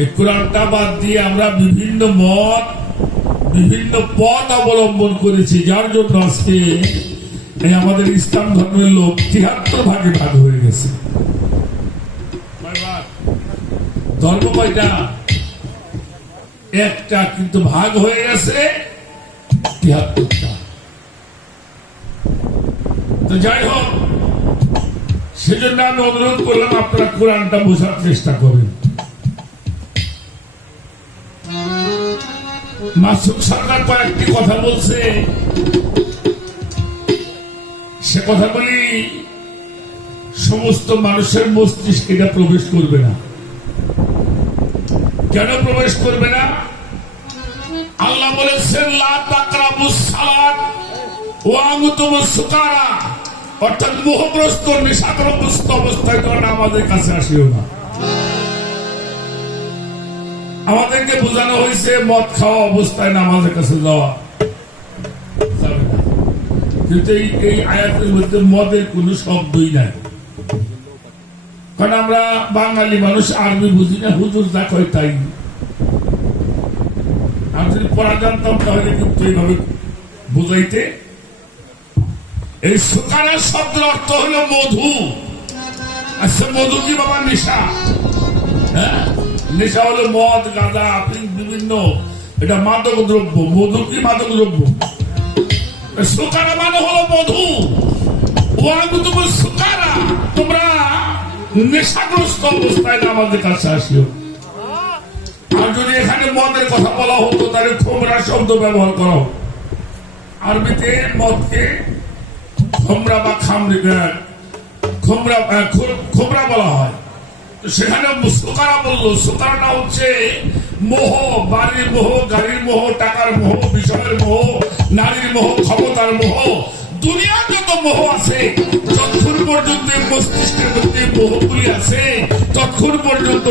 এই কোরআনটা বাদ দিয়ে আমরা বিভিন্ন মত, বিভিন্ন পথ অবলম্বন করেছি। যার জন্য আজকে এই আমাদের ইসলাম ধর্মের লোক তিয়াত্তর ভাগে ভাগ হয়ে গেছে। ধর্ম কয়টা? একটা কিন্তু ভাগ হয়ে গেছে, তিয়াত্তরটা। তো যাই হোক, সেজন্য আমি অনুরোধ করলাম আপনারা কোরআনটা বোঝার চেষ্টা করেন। মাসুক সরকার কয়েকটি কথা বলছে। সে কথাগুলি সমস্ত মানুষের মস্তিষ্কে এটা প্রবেশ করবে না। কেন প্রবেশ করবে না? আল্লাহ বলেছেন অর্থাৎ মোহগ্রস্ত, নেশাগ্রস্ত অবস্থায় তোমরা আমাদের কাছে আসিও না। আমাদেরকে বোঝানো হয়েছে, মদ খাওয়া অবস্থায় নামাজের কাছে যাওয়া। কিন্তু এই আয়াতের মধ্যে মদের কোনো শব্দই নাই। কারণ আমরা বাঙালি মানুষ, আরবি বুঝি না, হুজুর যা কয় তাই। আমি যদি পড়া জানতাম তাহলে কিন্তু এইভাবে বুঝাইতে। এই সুকারের শব্দের অর্থ হলো মধু। আচ্ছা মধু কি বাবা, নেশা? হ্যাঁ? নেশা হলো মদ গাঁদা আফিং বিভিন্ন, এটা মাদক দ্রব্য, মধু কি মাদক দ্রব্য? সুকারা মানে হলো মধু। সুকারা, তোমরা নেশাগ্রস্ত অবস্থায় আমাদের কাছে আসিও। আর যদি এখানে মদের কথা বলা হতো, তাহলে খোমরা শব্দ ব্যবহার করা। আরবিতে মদকে খোমরা বা খামরি খোমরা খোমরা বলা হয়। সেখানে সুকারা বলল সুকারাটা হচ্ছে মোহ, বাড়ির মোহ, গাড়ির মোহ, টাকার মোহ, বিষয়ের মোহ, নারীর মোহ, ক্ষমতার মোহ। দুনিয়ার মোহ আছে, যতক্ষণ পর্যন্ত মধ্যে মোহগুলি আছে পর্যন্ত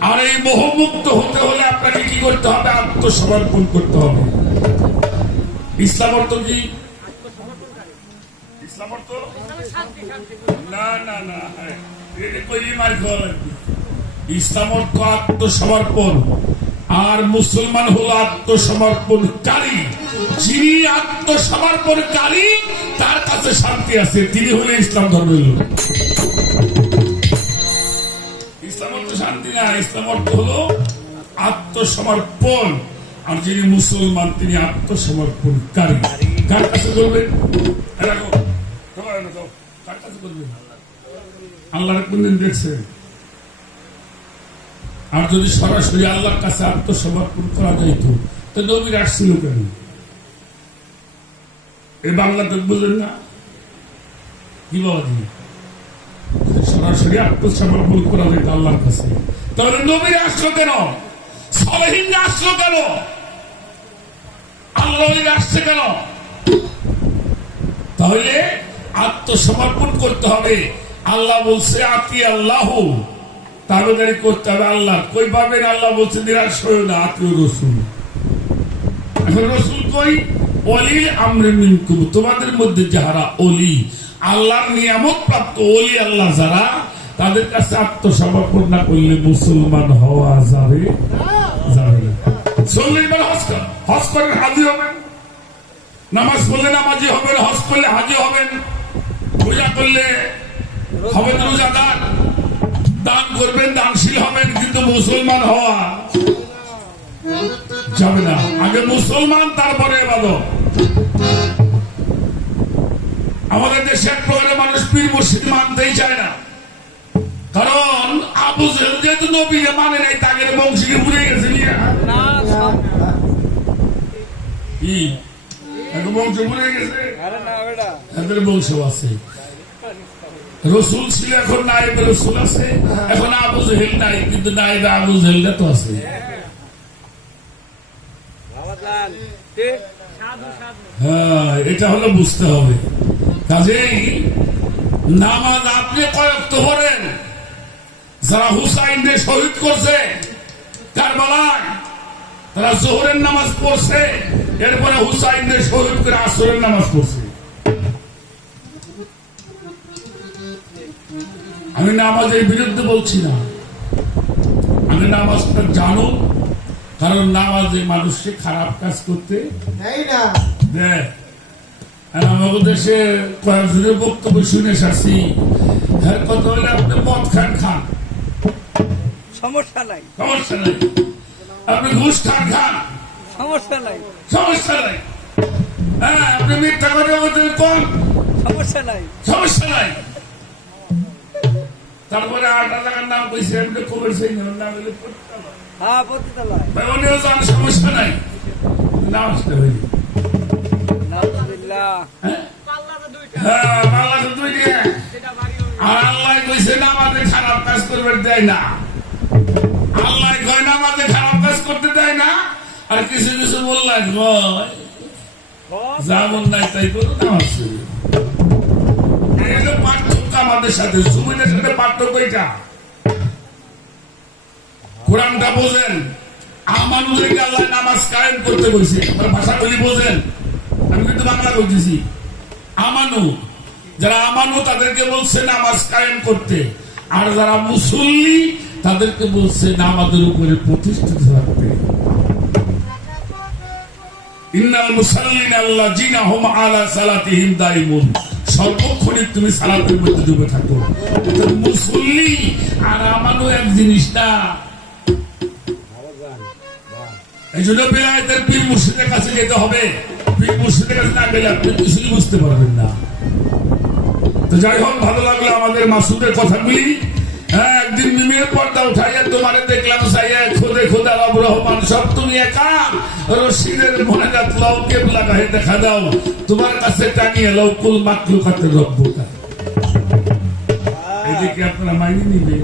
আর এই হতে হলে আপনাকে কি করতে হবে? করতে হবে। ইসলাম অর্থ কি? হ্যাঁ, আত্মসমর্পণ। আর মুসলমান হলো আত্মসমর্পণকারী। যিনি আত্মসমর্পণকারী তার কাছে শান্তি আছে। তিনি হলে ইসলাম ধর্মের লোক। ইসলাম অর্থ শান্তি না ইসলাম অর্থ হলো আত্মসমর্পণ। আর যিনি মুসলমান তিনি আত্মসমর্পণকারী। কার কাছে এ রাখো, তোমার এনে দাও। কার কাছে করবেন আল্লাহ কোনদিন আর যদি সরাসরি আল্লাহর কাছে আত্মসমর্পণ করা যাইত, তো নবীর আসছিল কেন? এই বাংলাতে না। কি বাবাজি সরাসরি আত্মসমর্পণ করা আল্লাহর কাছে। তাহলে নবীর আসলো কেন? আসলো কেন? আল্লাহ আসছে কেন? তাহলে আত্মসমর্পণ করতে হবে। আল্লাহ বলছে, আতি আল্লাহ। তাবেদারি করতে হবে আল্লাহ কই পাবেন? আল্লাহ বলছে, নিরাশ হয়ে না আত্মীয় রসুল। এখন রসুল কই? অলি আমরে তোমাদের মধ্যে যাহারা অলি আল্লাহর নিয়ামত প্রাপ্ত অলি আল্লাহ যারা, তাদের কাছে আত্মসমর্পণ না করলে মুসলমান হওয়া যাবে? যাবে না। হজ হজ হাজি হবেন। নামাজ পড়লে নামাজি হবেন, হজ করলে হাজি হবেন। পূজা করলে হবেন রোজাদার দান করবেন দানশীল হবেন কিন্তু মুসলমান হওয়া যাবে না। আগে মুসলমান তারপরে এবাদত। আমাদের দেশের প্রকারে মানুষ পীর মুর্শিদ মানতেই চায় না। কারণ আবু যেহেতু নবীকে মানে নাই তাদের বংশীকে ভুলে গেছে বংশ ভুলে গেছে? বংশ আছে। রসুল ছিল, এখন নাইবে রসুল আছে। এখন আবু জেহেল নাই, কিন্তু নাইবে আবু জেহেলটা তো আছে। হ্যাঁ এটা হলো বুঝতে হবে। কাজেই নামাজ আপনি কয়েক পড়েন যারা হুসাইনকে শহীদ করছে, কারবালায়, তারা জোহরের নামাজ পড়ছে, এরপরে হুসাইনদের শহীদ করে আসরের নামাজ পড়ছে। আমি নামাজের বিরুদ্ধে বলছি না। আমি নামাজটা জানো কারণ নামাজে মানুষকে খারাপ কাজ করতে দেয়। আর আমাদের দেশে কয়েকজনের বক্তব্য শুনে এসেছি হ্যাঁ কথা হলে আপনি মদ খান খান। সমস্যা নাই। সমস্যা নেই। আপনি ঘুষ খান খান। সমস্যা নাই। সমস্যা নাই। হ্যাঁ আপনি মিথ্যা করে আমাদের কম সমস্যা নাই। সমস্যা নাই। তারপরে আটা টাকার নাম কইছে সেই নাম হলে হ্যাঁ পতিতালয় ভাই উনিও যান সমস্যা নাই। নাম আসতে হইনি নাউজুবিল্লাহ। হ্যাঁ? আল্লাহ কইছে নামাজে খারাপ কাজ করবে দেয় না। আল্লাহ কয় নামাজে খারাপ কাজ করতে দেয় না। আর কিছু কিছু কয় যেমন নাই তাই করো পড়ো। আমাদের সাথে সুবিধার সাথে পার্থক্য এটা কোরআনটা বোঝেন আমানুদেরকে আল্লাহ নামাজ কায়েম করতে বলছে, আপনার ভাষা বলি বোঝেন। আমি কিন্তু বাংলা বলতেছি। আমানু, যারা আমানু তাদেরকে বলছে নামাজ কায়েম করতে, আর যারা মুসল্লি তাদেরকে বলছে নামাজের উপরে প্রতিষ্ঠিত থাকতে। ইন্নাল মুসাল্লিন আল্লাহ জিনা হুম আলা সালাতিহিম দাইমুন। সর্বক্ষণে তুমি সালাতের মধ্যে ডুবে থাকো। মুসল্লি, আর এক এই জন্য বেলায়েতের পীর মুর্শিদের কাছে যেতে হবে। পীর মুর্শিদের কাছে না গেলে আপনি কিছুই বুঝতে পারবেন না। তো যাই হোক, ভালো লাগল আমাদের মাসুদের কথাগুলি। হ্যাঁ একদিন মিমের পর্দা উঠাইয়া তোমারে দেখলাম সাইয়া খোদে খোদা রব রহমান সব তুমি একা। রশিদের মনে লও কেবলা গাহে দেখা দাও। তোমার কাছে টানিয়ে লও কুল মাকলু খাতে রব্বতা এদিকে আপনারা মাইনে নিবে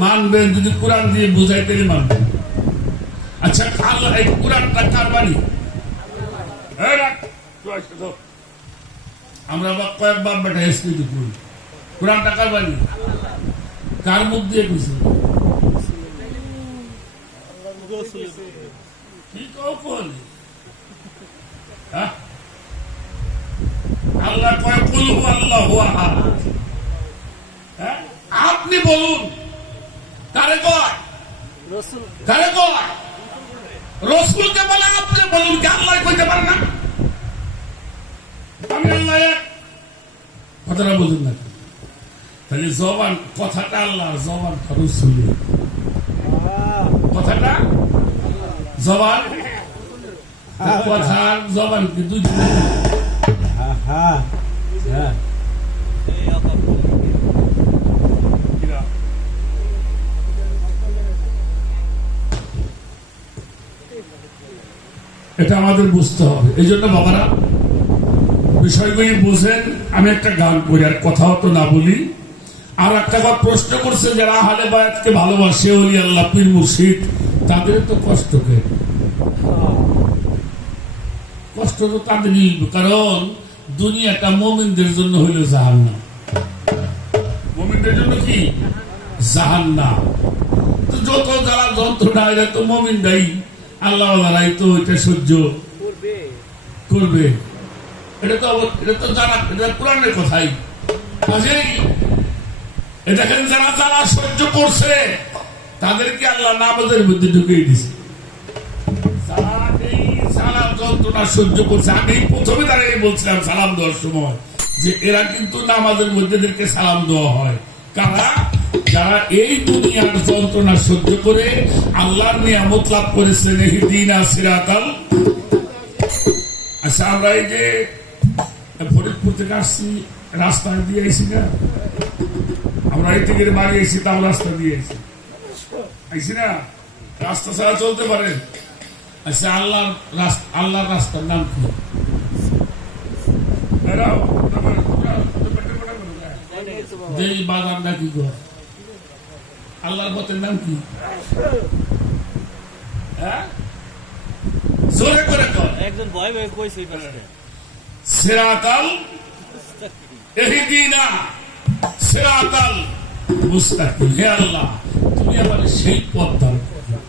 মানবেন? যদি কোরআন দিয়ে বুঝাই পেলে মানবেন। আচ্ছা কাল এই কোরআনটা কার বাণী এই রাখ, তুই আসতে দাও। আমরা আবার কয়েক বাপ বেটা স্মৃতি করি কোরআনটা কার মুখ দিয়ে কইছে? হ্যাঁ? আল্লাহ কয় কুল আল্লাহু হ্যাঁ? আপনি বলুন। কারে কয়? রসুল কারে কয়? রসুলকে বলে আপনি বলুন। কি আল্লাহ কইতে পারে না? কথাটা বুঝুন না তাহলে জবান, কথাটা আল্লাহ, জবান কথাটা? জবান? জবান কি দুই হ্যাঁ এটা আমাদের বুঝতে হবে। এই জন্য বাবারা বিষয়গুলি বুঝেন, আমি একটা গান করি আর কথাও তো না বলি। আর একটা কথা প্রশ্ন করছে যারা আহলে বায়াতকে ভালোবাসে অলি আল্লাহ, পীর মুর্শিদ, তাদের তো কষ্ট কে? কষ্ট তো তাদেরই কারণ দুনিয়াটা মোমিনদের জন্য হইল জাহান্নাম। মোমিনদের জন্য কি? জাহান্নাম। যত যারা যন্ত্রণা এরা তো মোমিনরাই আল্লাহ তো এটা সহ্য করবে। বলছিলাম সালাম দেওয়ার সময় যে এরা কিন্তু নামাজের মধ্যে এদেরকে সালাম দেওয়া হয়। কারা? যারা এই দুনিয়ার যন্ত্রণা সহ্য করে আল্লাহর নিয়ামত লাভ করেছেন। আচ্ছা আমরা এই যে থেকে আসছি রাস্তায় দিয়ে আইসি না। আমরা এই থেকে বাড়ি আইসি তাও রাস্তা দিয়ে আইসি আইসি না? রাস্তা ছাড়া চলতে পারে। আচ্ছা আল্লাহর রাস্তা আল্লাহর রাস্তার নাম কি? বেরাও, তারপরে তোমরা- তোমরা পেটে পেটে বলো। যে এই বাজার নাকি আল্লাহর পথের নাম কি? হ্যাঁ? জোরে করে একজন ভয় ভয় কইছে সিরাতাল তুমি আমার সেই পথ দান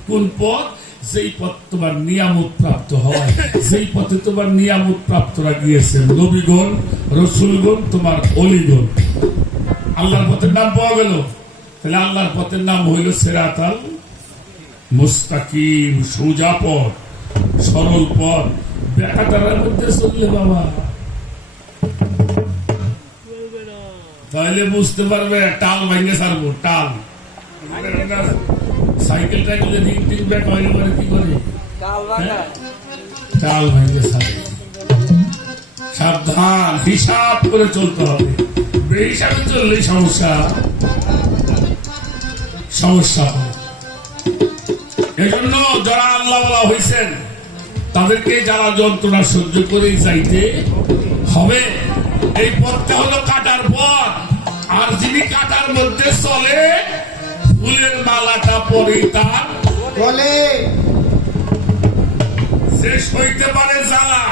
কোন পথ? যেই পথ তোমার নিয়ামত প্রাপ্ত হয়। যেই পথে তোমার নিয়ামত প্রাপ্তরা গিয়েছেন নবীগণ, রসুলগণ, তোমার অলিগণ। আল্লাহর পথের নাম পাওয়া গেল। তাহলে আল্লাহর পথের নাম হইল সেরাতাল মুস্তাকিম, সোজা পথ, সরল পথ। বেকাতার মধ্যে চললে বাবা। তাহলে বুঝতে পারবে টাল ভাঙে সারবো টাল। সাইকেল টাইকেলে রিং টিং ব্যাক হইলে পরে কি করে? টাল ভাঙে। ছাড়বে সাবধান হিসাব করে চলতে হবে। বেহিসাবে চললেই সমস্যা। সমস্যা হয়। এই জন্য যারা আল্লাহ বলা হয়েছেন তাদেরকে যারা যন্ত্রণা সহ্য করে যাইতে হবে। এই পথটা হলো কাটার পথ। আর যিনি কাটার মধ্যে চলে ফুলের মালাটা পরে তার বলে। সে সইতে পারে জ্বালা।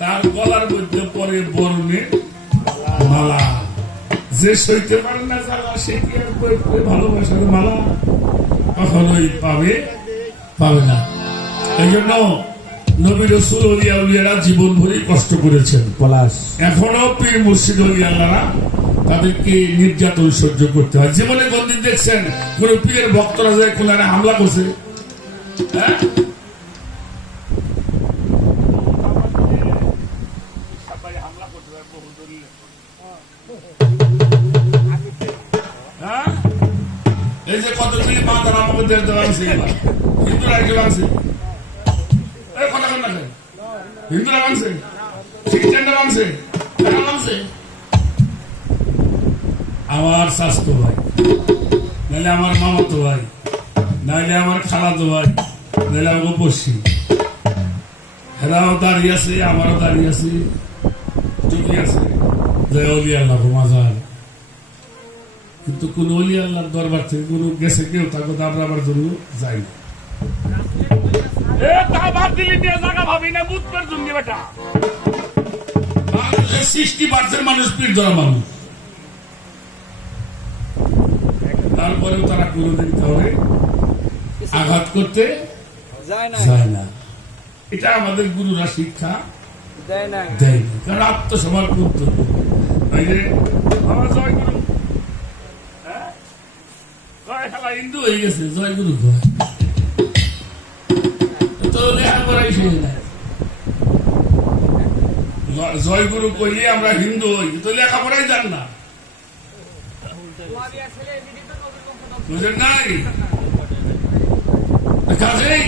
তার গলার মধ্যে পরে বর্ণের মালা। যে সইতে পারে না জ্বালা সে কি আর ভালোবাসার মালা? কখনোই পাবে পাবে না। এই জন্য নবী রসুল উলিয়ারা জীবন ভরেই কষ্ট করেছেন। পলাশ। এখনও পীর মুর্শিদ অলি আল্লাহরা তাদেরকে নির্যাতন সহ্য করতে হয়। জীবনে কোনদিন দেখছেন কোন পীরের ভক্তরা যায় কোন হামলা করছে। হ্যাঁ? হ্যাঁ? এই যে কতগুলি আমাকে দেশ দেওয়া এবার। হিন্দুরা এগুলো কথা হিন্দুরা মানছে আমার স্বাস্থ্য ভাই নাহলে আমার মামাতো ভাই নাহলে আমার খালাতো ভাই নাহলে আমার পশ্চিম হেরাও দাঁড়িয়ে আছে আমারও দাঁড়িয়ে আছে ঠিকই আছে জয় অলি আল্লাহ মাজার কিন্তু কোন অলি আল্লাহর দরবার থেকে কোন গেছে কেউ তাকে দাবড়াবার জন্য যাই না এ তা বাদ দিলি দিয়ে জায়গা ভাবি না বুঝতে জন্য বেটা। সৃষ্টি পার্সেন্ট মানুষ পীর ধরা মানুষ। তারপরেও তারা কোনোদিন কাউরে আঘাত করতে যায় না। এটা আমাদের গুরুরা শিক্ষা দেয় না কারণ আত্মসমর্পণ করতে আমার জয় গুরু হ্যাঁ? জয় খেলা হিন্দু হয়ে গেছে জয়। গুরু। আমরা হিন্দু হই, তো লেখাপড়াই না। কাজেই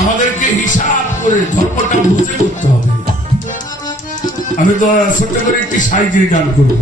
আমাদেরকে হিসাব করে ধর্মটা বুঝে করতে হবে। আমি তো ছোট্ট করে একটি সাইকেল গান করব।